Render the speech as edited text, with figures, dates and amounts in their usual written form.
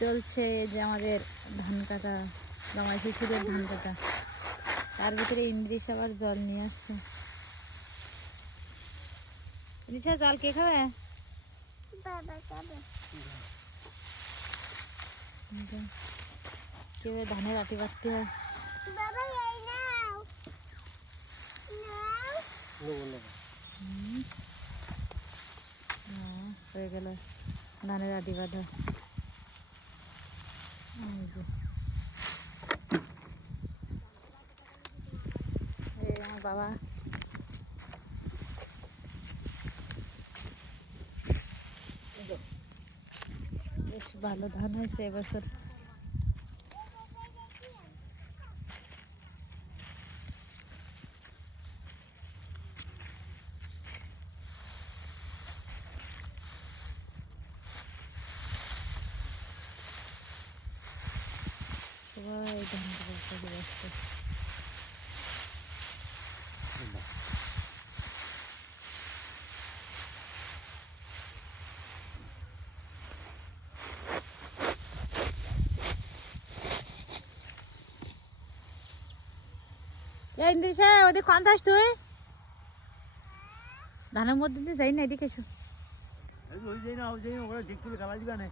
চলছে যে আমাদের ধান কাটা, জামাই শ্বশুরের ধান কাটা। তার ভিতরে ইন্দ্রিস আবার জল নিয়ে আসছে। ইন্দ্রিসা জল কে খাবে? কিভাবে ধানের আটি বাঁধতে হয়। হয়ে গেল ধানের আটি বাঁধা। আমার বাবা বেশ ভালো ধান হয়েছে এবছর। সবাই ধান ব্যস্ত। ইন্দ্রিসা ওদের কন্তাস তুই ধানের মধ্যে দিয়ে যাই না, এদিকে এসো। ওই যাই না, ওই যাই না, ওরা ঠিক করে খেলা দিবা না।